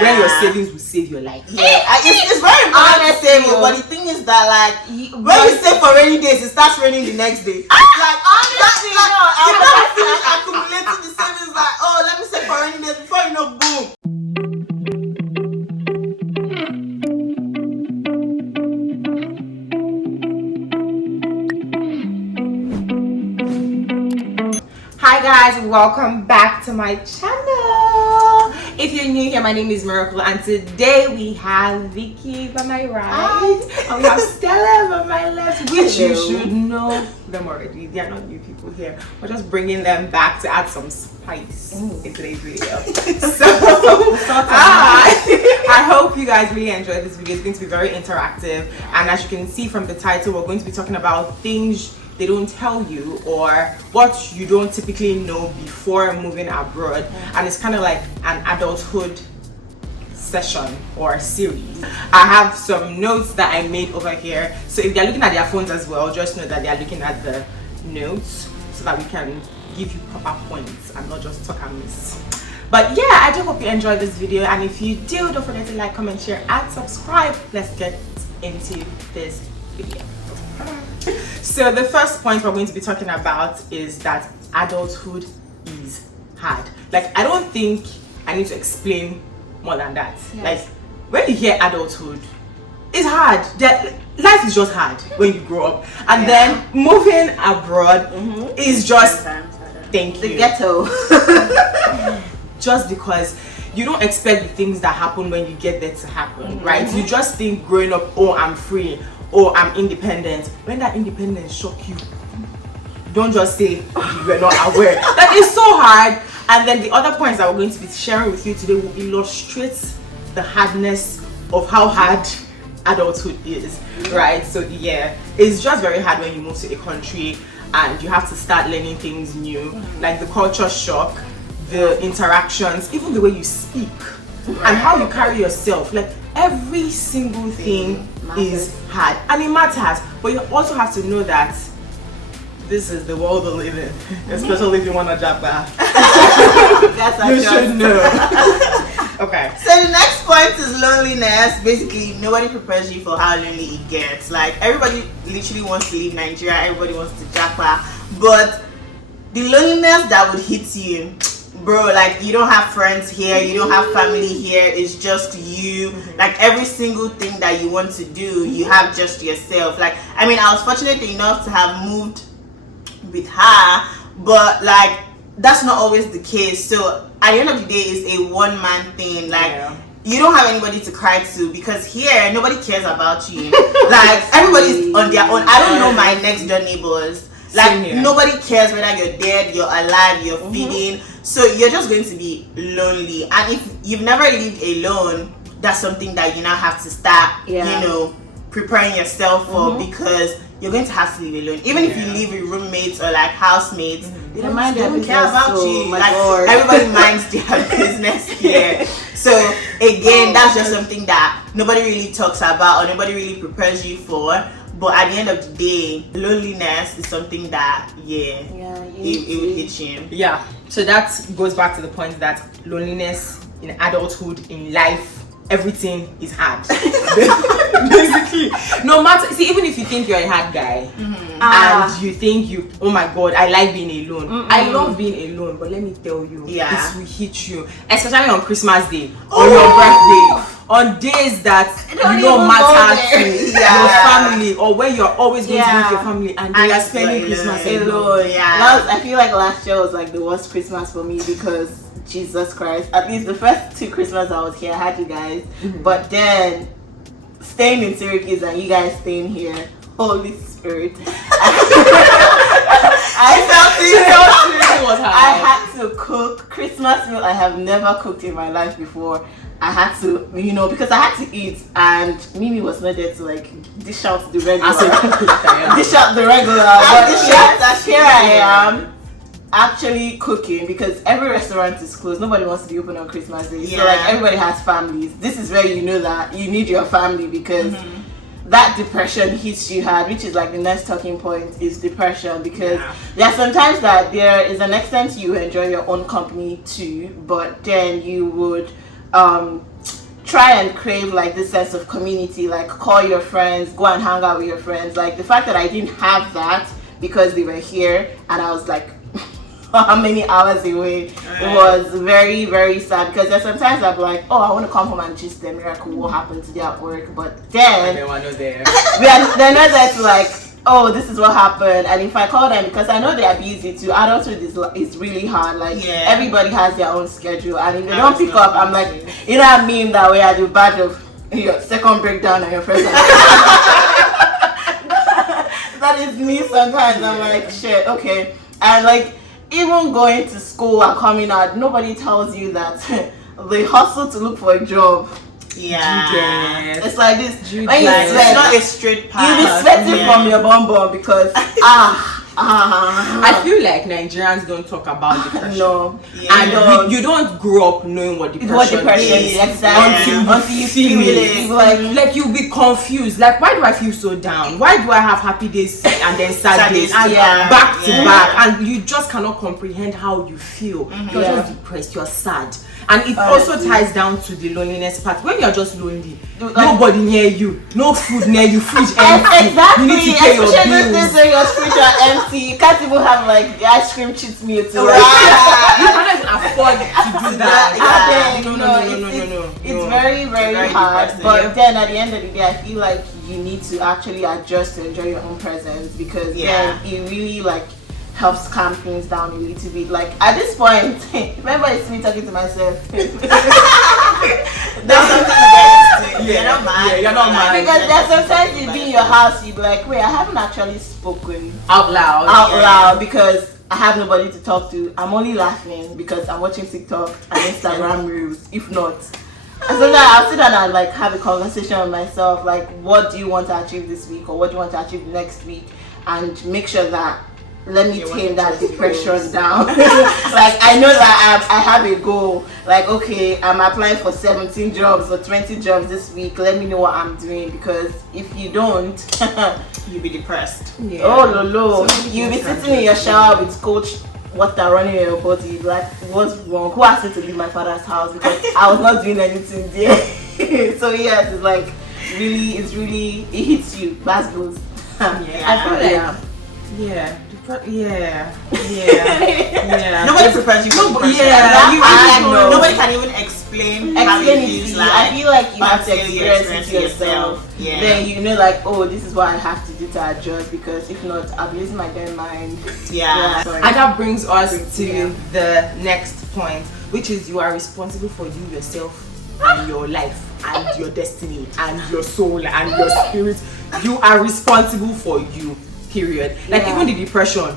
When your savings will save your life. It's very important to save, but the thing is that like when you save for rainy days, it starts raining the next day. Like honestly, you never finish accumulating the savings. Like, oh, let me save for rainy days, before you know, boom. Hi guys, welcome back to my channel. If you're new here, my name is Miracle, and today we have Veeky by my right and we have Stella by my left, which you should know them already. They are not new people here. We're just bringing them back to add some spice in today's video. So I hope you guys really enjoyed this video. It's going to be very interactive, and as you can see from the title, we're going to be talking about things they don't tell you or what you don't typically know before moving abroad. And it's kind of like an adulthood session or series. I have some notes that I made over here, so if they're looking at their phones as well, just know that they are looking at the notes so that we can give you proper points and not just talk and miss. But yeah, I do hope you enjoyed this video, and if you do, don't forget to like, comment, share and subscribe. Let's get into this video. So the first point we're going to be talking about is that adulthood is hard. Like, I don't think I need to explain more than that. Yes. Like, when you hear adulthood, it's hard. Life is just hard when you grow up, and then moving abroad is just the ghetto. Just because you don't expect the things that happen when you get there to happen, right? You just think growing up, oh, I'm free, oh, I'm independent. When that independence shock you, don't just say you were not aware. That is so hard. And then the other points that we're going to be sharing with you today will illustrate the hardness of how hard adulthood is, right? So yeah, it's just very hard when you move to a country and you have to start learning things new, like the culture shock, the interactions, even the way you speak and how you carry yourself. Like, every single thing is hard and it matters, but you also have to know that this is the world we live in, especially if you want a job back. You should know. Okay. So the next point is loneliness. Basically, nobody prepares you for how lonely it gets. Like, everybody literally wants to leave Nigeria, everybody wants to japa, but the loneliness that would hit you, bro, like, you don't have friends here, you don't have family here, it's just you. Like, every single thing that you want to do, you have just yourself. Like, I mean, I was fortunate enough to have moved with her, but like, that's not always the case. So at the end of the day, it's a one-man thing. Like, you don't have anybody to cry to, because here nobody cares about you. Like, everybody's on their own. I don't know my next door neighbors. Like, nobody cares whether you're dead, you're alive, you're feeding. So you're just going to be lonely. And if you've never lived alone, that's something that you now have to start, you know, preparing yourself for, because you're going to have to live alone. Even if you live with roommates or like housemates, they don't care about you. Like, everybody minds their business here. So again, that's just something that nobody really talks about or nobody really prepares you for. But at the end of the day, loneliness is something that, it would hit you. Yeah. So that goes back to the point that loneliness in adulthood, in life, everything is hard. Basically, no matter, see, even if you think you're a hard guy and you think oh my god, I like being alone, I love being alone, but let me tell you, this will hit you, especially on Christmas Day, on your birthday, on days that you don't matter to your family, or where you're always going to be with your family, and you are spending Christmas alone. I feel like last year was like the worst Christmas for me, because Jesus Christ, at least the first 2 Christmas I was here, I had you guys, but then staying in Syracuse and you guys staying here, Holy Spirit, I had to cook Christmas meal I have never cooked in my life before. I had to, you know, because I had to eat, and Mimi was not there to like dish out the regular. Dish out the regular. But here I am, actually cooking, because every restaurant is closed. Nobody wants to be open on Christmas Day. So like, everybody has families. This is where you know that you need your family, because that depression hits you hard, which is like the next talking point, is depression. Because there are sometimes that there is an extent you enjoy your own company too, but then you would try and crave like this sense of community, like call your friends, go and hang out with your friends. Like the fact that I didn't have that because they were here and I was like how many hours away was very, very sad, because there's sometimes I'm like, oh, I want to come home and just the miracle what happened today at work, but then they're not there. they're not there to like, oh, this is what happened. And if I call them, because I know they are busy too, adulthood is really hard. Like everybody has their own schedule, and if they don't pick up, I'm like, you know what I mean, that way I do bad of your second breakdown and your first one. That is me sometimes. I'm like, shit, okay. And like even going to school and coming out, nobody tells you that they hustle to look for a job. Yeah, it's like this. When you it's sweat, not a straight path. You'll be sweating from your bum because I feel like Nigerians don't talk about depression. No, and you don't grow up knowing what depression is. Exactly. Until you feel it. Like you'll be confused. Like, why do I feel so down? Why do I have happy days and then sad days back to back? And you just cannot comprehend how you feel. You're just depressed. You're sad. And it also ties down to the loneliness part. When you're just lonely, nobody near you, no food near you, fridge empty. Exactly. You need to pay your bills. Those days when your fridge are empty, you can't even have like the ice cream cheat meal to You cannot even afford to do that. No. It's very, very hard. But then at the end of the day, I feel like you need to actually adjust to enjoy your own presence, because then it really like helps calm things down a little bit. Like at this point, remember it's me talking to myself. That's something you guys do. You're not mad. You're not mad. Because there's sometimes you be in your house, you be like, wait, I haven't actually spoken out loud because I have nobody to talk to. I'm only laughing because I'm watching TikTok and Instagram reels, if not. And so now I'll sit down and like have a conversation with myself, like, what do you want to achieve this week, or what do you want to achieve next week, and make sure that let me tame that depression down. Like I know that I have a goal. Like, okay, I'm applying for 17 jobs or 20 jobs this week. Let me know what I'm doing, because if you don't, you'll be depressed. Oh no, you'll be sitting in your shower with coach water running in your body. Like, what's wrong? Who asked me to leave my father's house? Because I was not doing anything there. So yes, it's like it's really it hits you. That goes. I feel like Nobody prepares you for depression. Nobody can even explain how it feels like. I feel like you have to experience it yourself. Then you know, like, oh, this is what I have to do to adjust, because if not, I'll be losing my damn mind. And that brings us to the next point, which is you are responsible for you yourself and your life and your destiny and your soul and your spirit. You are responsible for you. Period. Like even the depression,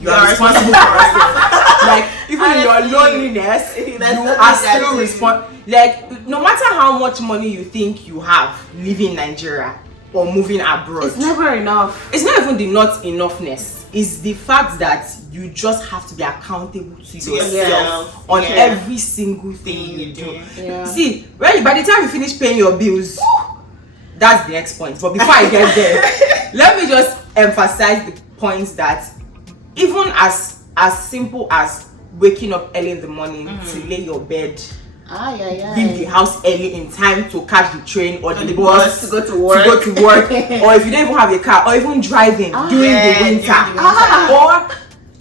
you are responsible for yourself. Like even in your loneliness, you are still responsible. Like no matter how much money you think you have living in Nigeria or moving abroad, it's never enough. It's not even the not enoughness. It's the fact that you just have to be accountable to yourself on every single thing you do. See, by the time you finish paying your bills, that's the next point. But before I get there, let me just emphasize the points that even as simple as waking up early in the morning to lay your bed, leave the house early in time to catch the train or the bus to go to work, or if you don't even have a car, or even driving during the winter, or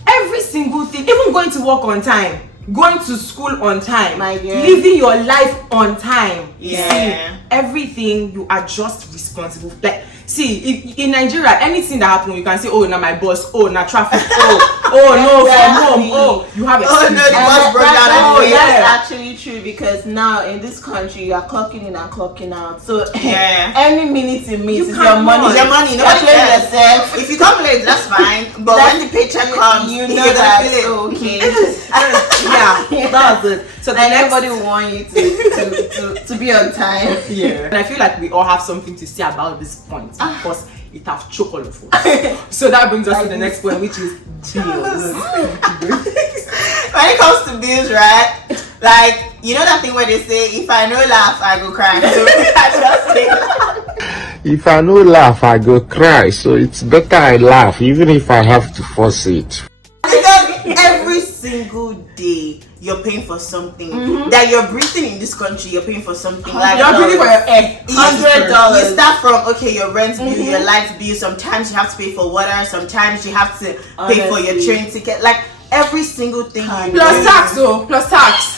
every single thing, even going to work on time, going to school on time, living your life on time. See, everything you are just responsible. Like, see, in Nigeria, anything that happens, you can say, oh, now my boss, oh, now traffic, oh no, from home, oh, you have excuse. That's actually true, because now in this country, you are clocking in and clocking out. So any minute you miss is your money. It's your money. Nobody yourself. If you come late, that's fine. But when the paycheck comes, you know that okay. That's it. So everybody will want you to be on time. And I feel like we all have something to say about this point, because it has choked all of us. So that brings us to the next point, which is bills. When it comes to bills, right? Like, you know that thing where they say, if I no laugh, I go cry. So I just say, if I no laugh, I go cry. So it's better I laugh, even if I have to force it. Because every single day you're paying for something. That you're breathing in this country, you're paying for something. Like you're breathing for your air. $100. You start from your rent bill, your light bill. Sometimes you have to pay for water. Sometimes you have to pay for your train ticket. Like every single thing. Plus tax.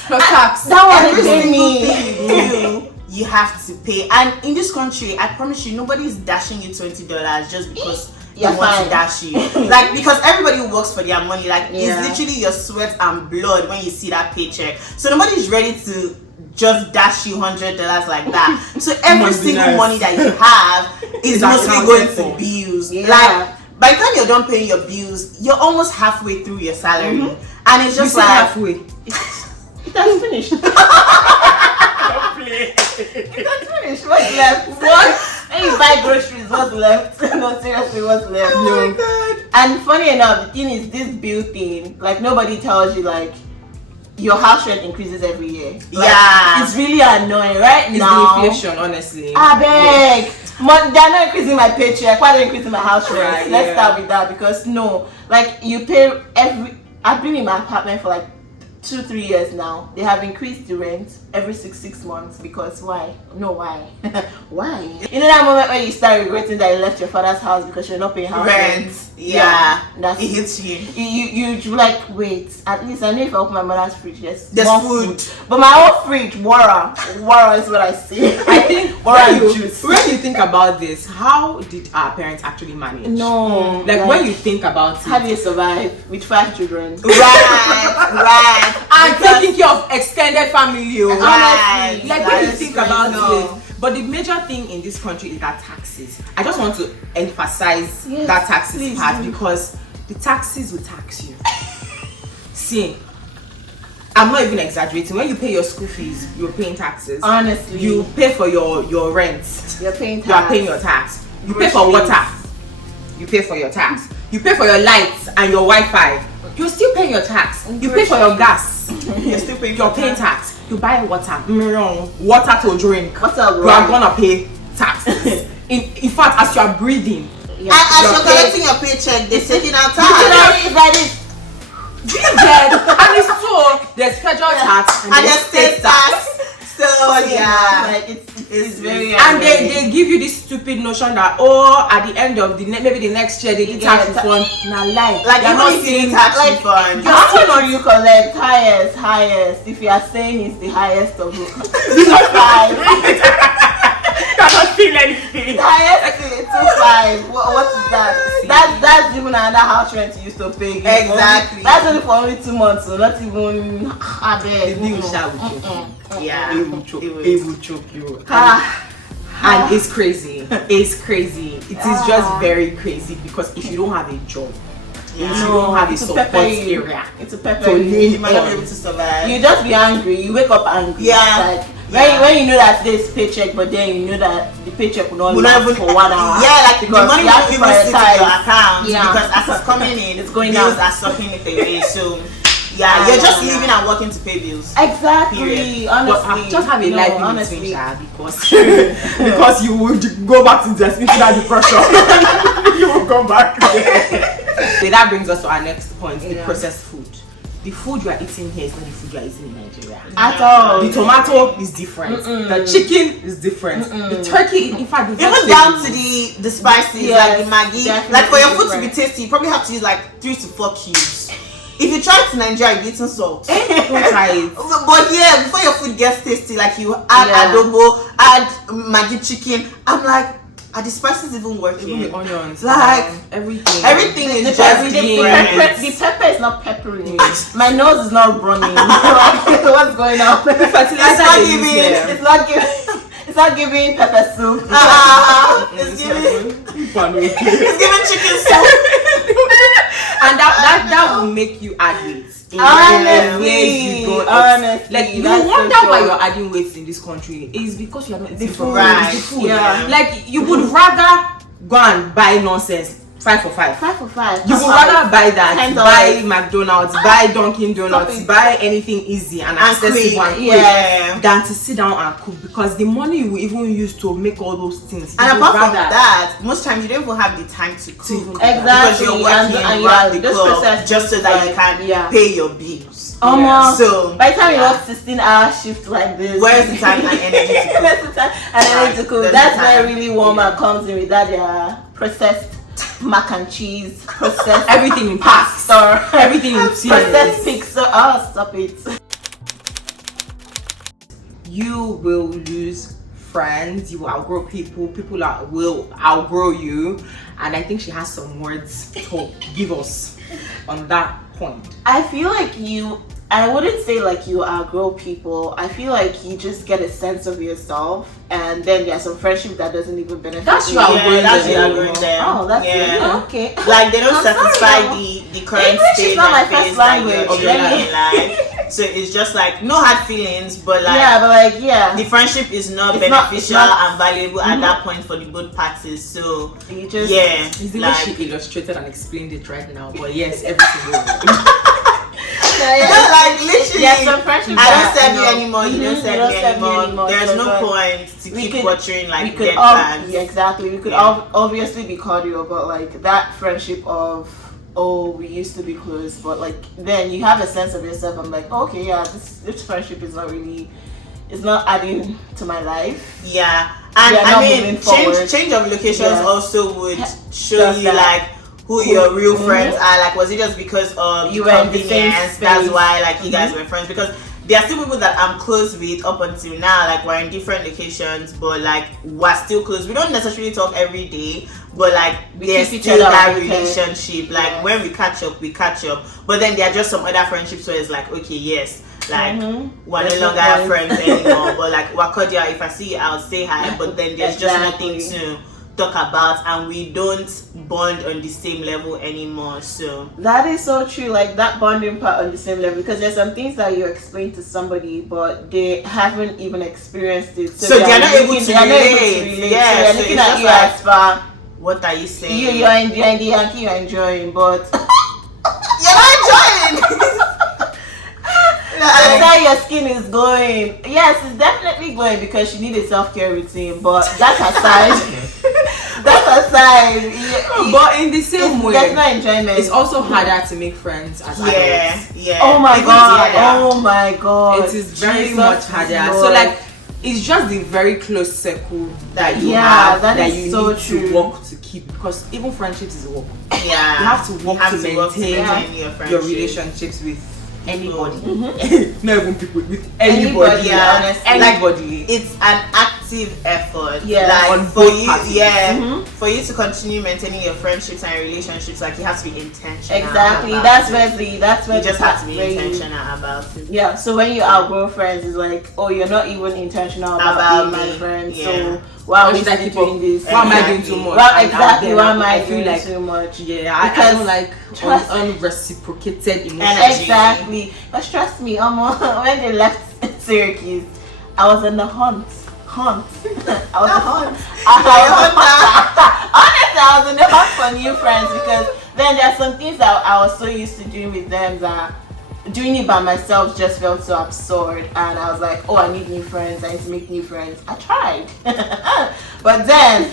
That one every single thing you do, you have to pay. And in this country, I promise you, nobody's dashing you $20 just because they want to dash you. Like, because everybody works for their money. Like, it's literally your sweat and blood when you see that paycheck. So nobody's ready to just dash you $100 like that. So every single money that you have is mostly going to bills. Like, by the time you're done paying your bills, you're almost halfway through your salary. And it's just like halfway. It has finished. It has finished. What's left? What? When you buy groceries, what's left? No, seriously, what's left? Oh my god. And funny enough, the thing is, this bill thing, like nobody tells you like your house rent increases every year. Like, it's really annoying right it's now. The inflation, honestly. I beg. They're not increasing my paycheck. Why are they increasing my house rent? Let's start with that, because no, like you pay I've been in my apartment for like 2-3 years now. They have increased the rent every six months, because why? No, why? Why? You know that moment when you start regretting that you left your father's house because you're not paying house rent? That's It hits you. You like, wait, at least I know if I open my mother's fridge, there's There's more food. But my whole fridge, water is what I see. I think water and juice. when you think about this, how did our parents actually manage? No, like when you think about it, how do you survive with 5 children? Right. and taking care of extended family, Right. like when you think about it. But the major thing in this country is that taxes. I just want to emphasize that taxes part, because the taxes will tax you. See, I'm not even exaggerating. When you pay your school fees, you're paying taxes. Honestly, you pay for your rent. You're paying tax. You are paying your tax. You pay for water. You pay for your tax. You pay for your lights and your Wi-Fi. You're still paying your tax. You pay for your gas. You're still paying. You're paying tax. You buy water. Water to drink. What's You up, are gonna pay taxes. in fact, as you are breathing, Yeah. And as you're collecting your paycheck, they're taking out tax. It's like this. and it's so there's federal tax And there's state tax. So Like it's very and they give you this stupid notion that at the end of maybe the next year they get tax refund. Nah, lie. like You're you're not not seeing seeing tax like, refund. how much do you collect? Highest. If you are saying it's the highest of it, 2.5. cannot feel anything. Highest is 2.5. What is that? That's even another house rent you used to pay. Exactly. That's only for only 2 months, so not even. The bill shall choke. Yeah. It will choke you. And it's crazy. It's crazy. It is just very crazy, because if you don't have a job, if you don't have a support area, It's a pepper. So You might not be able to survive. You just be angry. You wake up angry. Yeah. Like, when you know that today's paycheck, but then you know that the paycheck will not Will last not for 1 hour. Yeah, like the Because money you have will to even stick to your prioritize. account, Yeah. because as it's coming in, It's going bills out. are sucking it away. So you're just living and working to pay bills. Exactly. Period. Honestly, just have a no, life in honestly. between, because you will go back into that depression. You will come back. So that brings us to our next point: the processed food. The food you are eating here is not the food you are eating in Nigeria. At all. The tomato is different. The chicken is different. The turkey, in fact, the Even down to the spices, Yes, like the Maggi. definitely Like for your food to be different. tasty, you probably have to use like 3 to 4 cubes. If you try it in Nigeria, you're eating salt. Don't try it. But yeah, before your food gets tasty, like you add adobo, add Maggi chicken. I'm like, are the spices even working? Even the onions, Like, everything. Everything is The just pepper, different. the pepper is not peppery. My nose is not running. What's going on? Fertilizer not they use giving- here. It's not giving pepper soup. It's giving chicken soup. And that will make you add weight. Honestly, Like you that's wonder so why true. you're adding weight in this country. It's because you are not eating food. Right. It's the food. Yeah. Like you would rather go and buy nonsense 5 for 5. 5 for 5. You would rather buy that, $10. buy McDonald's, buy Dunkin' Donuts, Stop it. buy anything easy and accessible quick, and quick, yeah. than to sit down and cook, because the money you will even use to make all those things. And you would apart from rather- that, most times you don't even have the time to cook. even Because Exactly. you're working And around the those clock processed just so that you can yeah. pay your bills. So by the time you work 16-hour shift like this, where's the time and energy to cook? where's the time and energy to cook? That's where really Walmart comes in with that processed mac and cheese, processed Everything in pasta, everything in processed pizza. Oh, stop it. You will lose friends, you will outgrow people that will outgrow you, and I think she has some words to give us on that point. I feel like I wouldn't say like you outgrow people. I feel like you just get a sense of yourself, and then there's some friendship that doesn't even benefit That's you. you outgrowing that's them. you outgrowing them. Oh, that's yeah. okay. Like they don't I'm satisfy sorry, the current English state is not my and phase first that language. you're truly in life. So it's just like no hard feelings, but like Yeah, but like the friendship is not It's not- beneficial it's not- and valuable at that point for the both parties. So you just yeah, It's the like way she illustrated and explained it right now, but yes, everything will. like literally, There's some friendship I don't that, serve you you know, anymore. You don't you serve don't me serve me anymore. anymore, There's so no it's like, point to we keep could- watching we like could dead plans. exactly. We could Yeah. obviously be cordial, but like that friendship of we used to be close, but like then you have a sense of yourself. I'm like, okay, yeah, this friendship is not adding to my life. Yeah, and We are I not mean, moving forward. change of locations Yes. also would show Just you that. like who your real friends are. Like, was it just because of You the were in the same convenience? That's space. why like you guys were friends, because there are still people that I'm close with up until now. Like we're in different locations, but like we're still close. We don't necessarily talk every day, but like We there's keep each still other that updated. relationship. Like Yes. when we catch up, we catch up. But then there are just some other friendships where it's like, okay, yes, like we're There's no no longer point. friends anymore. But like we're cordial. If I see you, I'll say hi. But then there's just Exactly. nothing to talk about, and we don't bond on the same level anymore. So That is so true, like that bonding part on the same level, because there's some things that you explain to somebody but they haven't even experienced it. So they're not able to they are not able to relate. relate. Yeah, so they're so looking it's at just you like- as far. what are you saying? You're enjoying the Yankee, you're enjoying, but You're not enjoying. that's how your skin is glowing. Yes, it's definitely glowing because you need a self-care routine, but that aside, But in the same way, there's no enjoyment. it's also harder to make friends as Yeah, adults. yeah. Oh my Even god! harder. Oh my god! It is very Jesus much harder. Lord. So like, it's just the very close circle that you Yeah, have that is you so need true. to work to keep, because even friendships is work. Yeah, You have to work to work maintain your your friendship. relationships with anybody. Mm-hmm. Not even people, with Anybody, anybody. yeah, honestly. Anybody. It's an active effort. Yeah. Like On for both you, parties. yeah, Mhm. for you to continue maintaining your friendships and relationships, like you have to be intentional. Exactly. about That's it. where You just have to be where you- intentional about it. Yeah, so when you outgrow friends, it's like, oh, you're not even intentional about About being my me, friend. yeah. So why Why we should I still keep doing up? this? Why am I doing Exactly. too much? Well, And out exactly. there, Why am I I feel doing like, too much? yeah, I Because don't like trust- unreciprocated emotions. Energy. Exactly. But trust me, when they left Syracuse, I was on the hunt. I was The hunt. Honestly, I was in the hunt for new friends, because then there are some things that I was so used to doing with them that doing it by myself just felt so absurd, and I was like, oh, I need new friends, I need to make new friends. I tried. But then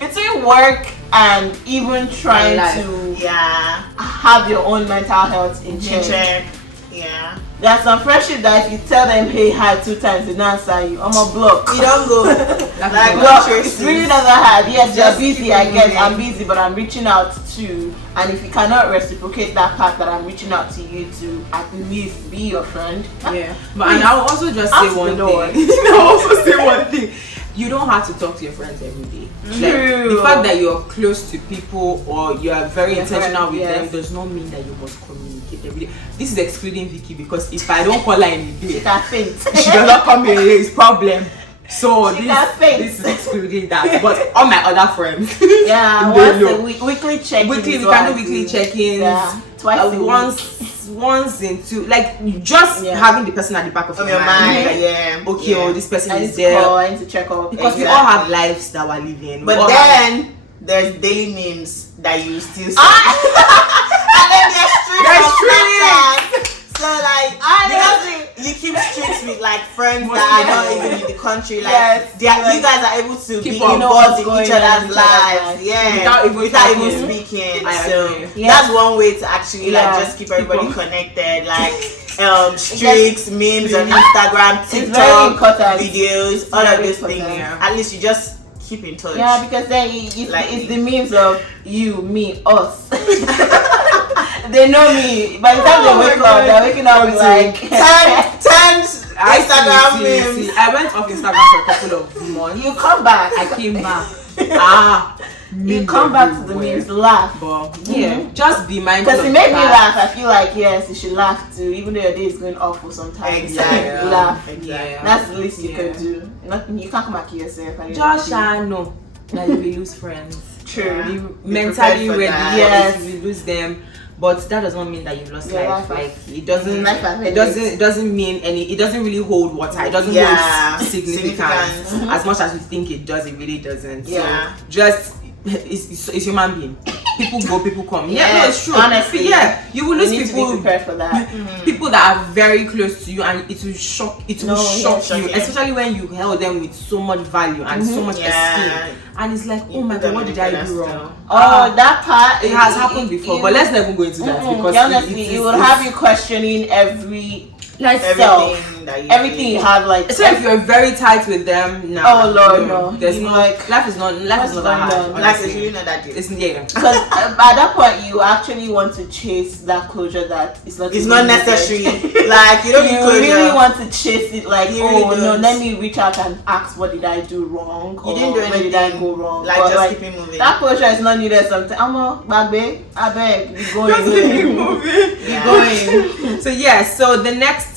between work and even trying life. to Yeah, have your own mental health in check, check. Yeah, there's some friendship that if you tell them hey hi 2 times they don't answer you, I'm a block. you don't go. That's Like, what- Well, Tracy. it's really not that hard. Yes, you're Just busy, keep I it guess. moving. I'm busy, but I'm reaching out too. And if you cannot reciprocate that part that I'm reaching out to you to at least be your friend. Yeah, but and I'll also just say Ask the one Lord. thing. I'll also say one thing. You don't have to talk to your friends every day. Like, True. the fact that you're close to people or you are very Your intentional friends, with yes. them does not mean that you must communicate every day. This is excluding Veeky, because if I don't call her in a She day, can faint. she does not come in a day, it's problem. So She can faint. this is excluding that. But all my other friends, Yeah, they once know. a week, weekly check-ins. Weekly, is we what can I do weekly check-ins. Yeah, twice a week. once in two, like just Yeah. having the person at the back of From your your mind. mind, Like, yeah. okay, yeah. oh, this person I need is to there. call, I need to check up. Because we Exactly. all have lives that we're living. But We all then there's daily memes that you still see. Ah! And then there's streaks There's on streaks. Snapchat. So like Honestly. you keep streaks with like friends Most that are not people. even in the country. Like Yes. they are, Like, you guys are able to keep be up. involved in Going each on other's in each other's lives. lives. Yeah. Without even talking. speaking. I So agree. Yeah. that's one way to actually Yeah. like just keep everybody up. connected. Like streaks, memes on Instagram, very TikTok, important. videos, all of those things. important. At least you just keep in touch. Yeah, because then it's the memes of you, me, us. They know me. By the time they wake up, they're waking up with like 10 Instagram memes. I went off Instagram for a couple of months. You come back. I came back. You come back to the memes, laugh. But yeah, just be mindful. Because it made me laugh. I feel like yes, you should laugh too, even though your day is going awful sometimes. Exactly. Laugh. Yeah. That's the least you can do. Nothing. You can't come back to yourself. And Just know that you will lose friends. True. Be Be mentally prepared for ready. that. Yes, you will lose them. But that does not mean that you've lost Your life. life. Like it doesn't. Life It doesn't mean any. It doesn't really hold water. It doesn't hold significance as much as we think it does. It really doesn't. Yeah. So just it's human being. People go, people come. Yeah, Yes, no, it's true. honestly. Yeah, you will lose You need to be people. prepared for that. People that are very close to you, and it will shock. It will shock you, shocking. especially when you held them with so much value and so much esteem. And it's like, oh my God, what did I do wrong? Oh, that part. It has happened before, but let's not even go into that because honestly, it will have you questioning every Everything everything you have, like. so if you're very tight with them, no. Oh Lord, no. There's You no like life is not that hard. Life is honestly. really not that deep. It's yeah. Because at that point, you actually want to chase that closure that it's not. It's even not needed. necessary. Like you don't need You closure. really want to chase it, like, You really oh no, don't. let me reach out and ask, what did I do wrong? You didn't do Or where did I anything. go wrong? Like, But, just keep it moving. That closure is not needed sometimes. Bagbe, I beg, be going. Just keep it moving. Be going. So yeah, so the next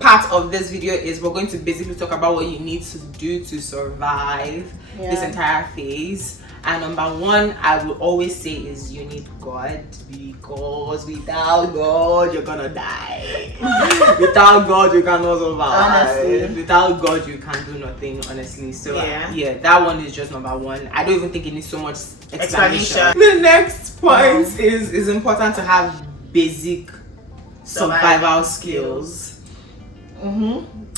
part of this video is we're going to basically talk about what you need to do to survive this entire phase. And number one, I will always say is you need God, because without God you're gonna die. Without God you cannot survive. Honestly. Without God you can do nothing, honestly. So yeah, that one is just number one. I don't even think it needs so much explanation. The next point is important to have basic survival skills.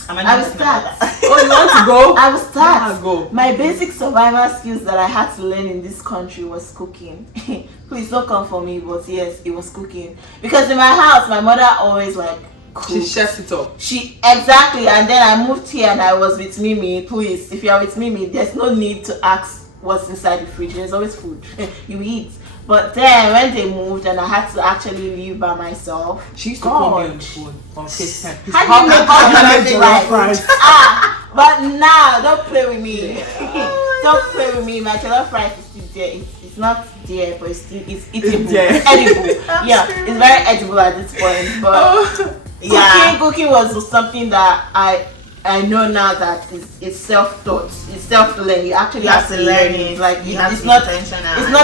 I will start. Oh, you want to go? I will start. Yeah, go. My basic survival skills that I had to learn in this country was cooking. Please don't come for me, but yes, it was cooking. Because in my house, my mother always like cooked. She chefs it up. She exactly, and then I moved here and I was with Mimi. Please, if you are with Mimi, there's no need to ask what's inside the fridge. There's always food. You eat. But then when they moved and I had to actually live by myself, She used to call me on the phone on FaceTime. how do you make jollof rice? But now don't play with me. Don't play with me. My jollof rice is still there. It's not there, but it's still eatable. Edible. Yeah, it's very edible at this point. But cooking was something that I know now that it's self-taught. It's self-learned. You actually have to learn it. Like it's not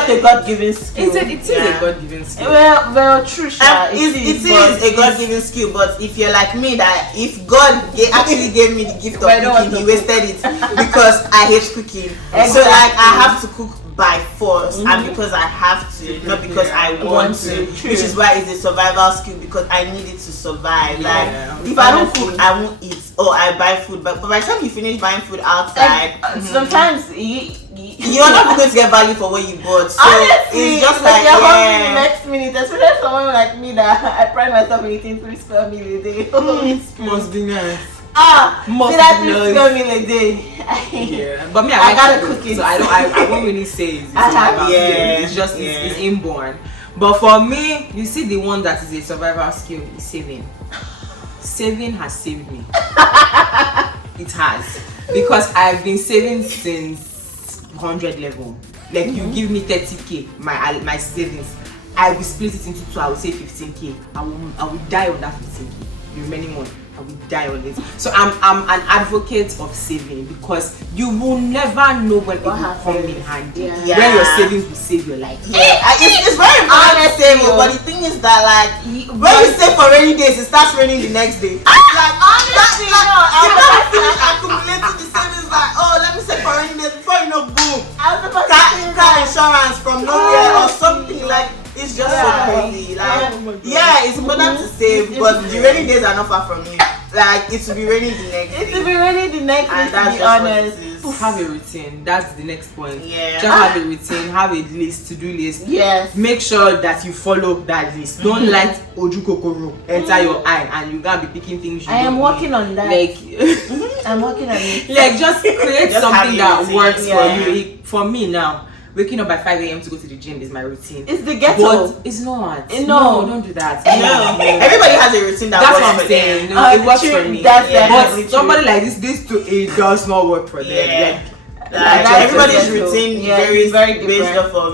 a God-given skill. It is a God-given skill. Well, true. It is a God-given skill, but if you're like me, that if God actually gave me the gift of cooking, He wasted it because I hate cooking. So like I have to cook by force, and because I have to, not because I want to. Which is why it's a survival skill, because I need it to survive. Like if I don't cook, I won't eat. Or I buy food, but by the time you finish buying food outside, sometimes you're not going to get value for what you bought. So honestly, it's just like like you're hungry the next minute, especially someone like me that I pride myself in eating 3 square meal a day. Must be nice. See that 3 square meal a day. Yeah, but me, I gotta cook it. So I won't really say it's survival skill. It's just it's inborn. But for me, you see, the one that is a survival skill is saving. Saving has saved me. It has, because I've been saving since 100 level. Like you give me 30k, my savings, I will split it into 2. I will say 15k. I will die on that 15k. The remaining one, I will die on it. So I'm an advocate of saving, because you will never know when it will come in handy. When your savings will save your life. It's very important to save, but the thing is that like when you save for rainy days, it starts raining the next day. Like honestly, you don't finish accumulating the savings. Like, oh, let me save for rainy days, before you know, boom, car insurance from nowhere or something. Like it's just so crazy. Like it's important to save, but the rainy days are not far from you. Like it will be raining the next day. should be ready the next day, And to that's be just what honest. it is. Have a routine. That's the next point. Yeah. Just have a routine. Have a list, to-do list. Yes. Make sure that you follow that list. Don't let Ojukokoro enter your eye and you gotta be picking things. I am working on that. Like, I'm working on it. like just create Just have something a that routine. works Yeah. for you. For me now, waking up by 5 a.m. to go to the gym is my routine. It's the ghetto. But it's not. No. Don't do that. No, everybody has a routine that That's works what I'm for saying. them. No, it works for me. That's Yeah. definitely But somebody like this too, it does not work for them. Yeah. Like, Everybody's ghetto. routine Yeah, varies it's very based different. off of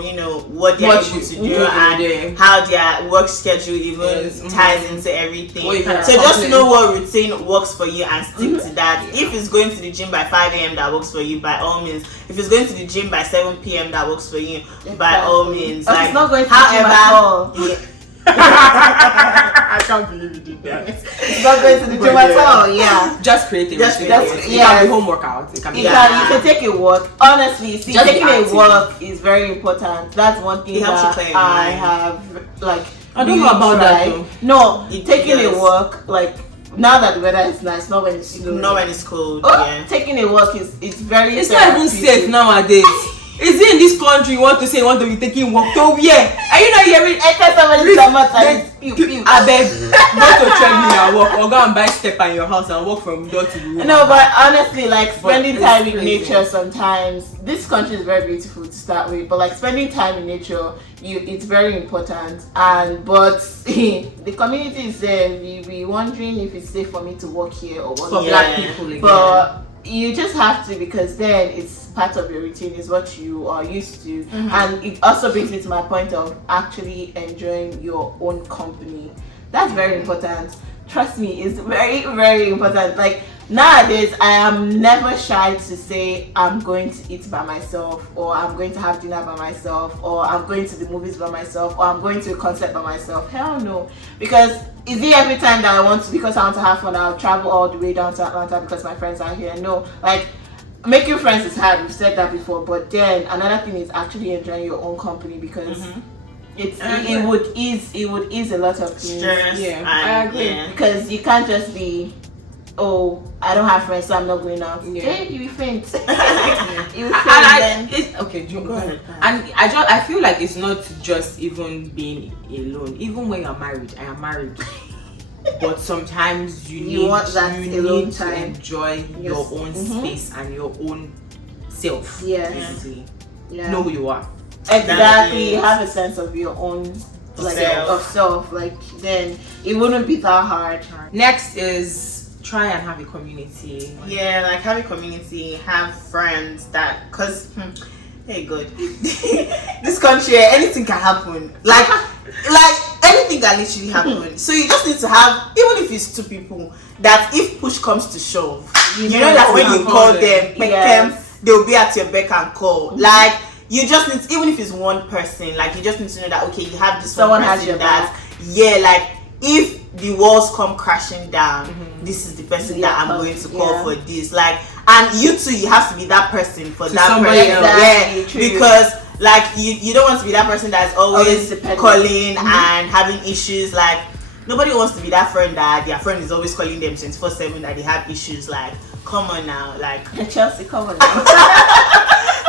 what they're What able you to do do every day. and how their work schedule even Yes. ties into everything. What you can So just accomplish. know what routine works for you and stick to that. If it's going to the gym by 5 a.m. that works for you, by all means. If it's going to the gym by 7 p.m. that works for you, by all means. Or it's not going to the gym however, at all. yeah. I can't believe you did that. It's not going to the gym at all. Yeah. Just create a Just routine. create It it. can be home workout. It can be You Yeah. can, you can take a walk. Honestly, see, Just be taking a active. walk is very important. That's one thing It helps you that clear your I mind. have like. I don't know about that, tried. though. No, It taking a does. walk like now that the weather is nice, not when it's snowing. Not when it's cold. Oh, Yeah. taking a walk is it's very. It's not even safe nowadays. Is it in this country you want to say you want to be taking walk to where? Are you not hearing? Enter somebody's stomach and pew pew. I beg, go to treadmill and walk, or go and buy stepper in your house and walk from door to room. No, but honestly, like But spending it's time in crazy. nature sometimes. This country is very beautiful to start with, but like spending time in nature, it's very important. And but the community is we wondering if it's safe for me to walk here or what. for Yeah. black people again. But you just have to, because then it's part of your routine, is what you are used to. And it also brings me to my point of actually enjoying your own company. That's very important. Trust me, it's very, very important. Like nowadays, I am never shy to say I'm going to eat by myself, or I'm going to have dinner by myself, or I'm going to the movies by myself, or I'm going to a concert by myself. Hell no. Because is it every time that I want to, because I want to have fun, I'll travel all the way down to Atlanta because my friends are here? No. Like, making friends is hard, we've said that before, but then another thing is actually enjoying your own company, because it would ease a lot of things. Stress. Yeah, and, I agree. Yeah. Because you can't just be, oh, I don't have friends, so I'm not going out. Yeah. Hey, you will faint. You will And faint I, then. okay, June, Go ahead. And I feel like it's not just even being alone. Even when you're married, I am married. But sometimes you want that need alone to time. enjoy your Yes. own space and your own self. Yes. Basically, Yeah. know who you are. Exactly. That is- Have a sense of your own, like Self. of self. Like then it wouldn't be that hard. Next is try and have a community. Yeah, like have a community, have friends that, cause hey good, this country anything can happen. Like anything can literally happen. So you just need to have, even if it's two people, that if push comes to shove, you know that when you call them, pick them, Yes. they'll be at your beck and call. Like you just need, even if it's one person, like you just need to know that okay, you have this Someone one has person your that back. yeah, like if the walls come crashing down, this is the person Yeah, that I'm going to call yeah. for this. Like, and you too, you have to be that person for To that somebody person. else. Exactly, Yeah, true. because like you don't want to be that person that's Always always dependent. calling and having issues. Like nobody wants to be that friend that their friend is always calling them 24/7 that they have issues. Like, come on now, like Chelsea, come on.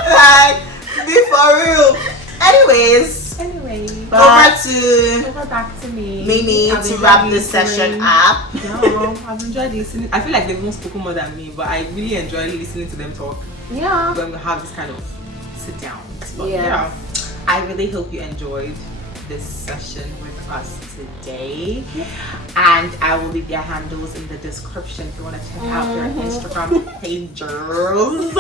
like be for real. Anyways, Anyway, over back to me. Mimi I've to enjoyed wrap this listening. session up. No, I've enjoyed listening. I feel like they've even spoken more than me, but I really enjoy listening to them talk. Yeah. When we have this kind of sit down. But Yeah. yeah, I really hope you enjoyed this session with us today. And I will leave their handles in the description if you want to check out their Instagram pages.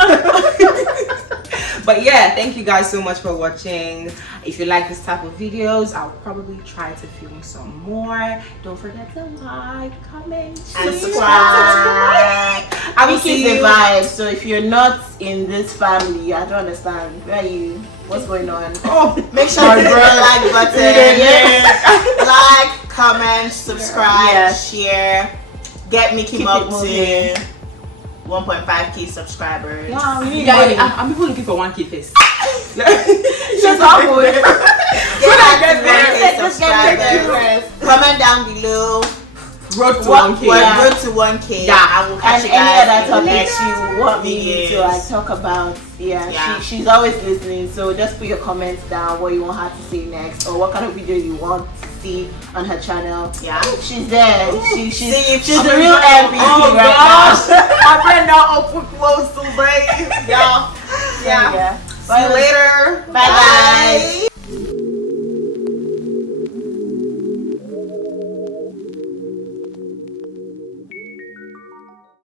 But yeah, thank you guys so much for watching. If you like this type of videos, I'll probably try to film some more. Don't forget to like, comment, And share, subscribe. I will see Veeky's the you. vibe. So if you're not in this family, I don't understand. Where are you? What's going on? Oh, Make sure to hit the like button, like, comment, subscribe, Yeah. share. Get Keep Mikkymoc it moving. to 1.5k subscribers. Yeah, we need yeah, money. I'm even looking for 1K first. She's humble. Get I us get to there, 1K let's get subscribers. there first. Comment down below Road to What- 1K. yeah. Road to 1K. Yeah. I will catch And you any guys other in the topics next you want me to videos. like talk about, Yeah. she's always listening. So just put your comments down what you want her to say next, or what kind of video you want to see on her channel. Yeah. She's there. See, She's the I'm real gonna- MVP Oh right gosh, now. my friend now open close to late. Yeah. Yeah. See you later. Bye.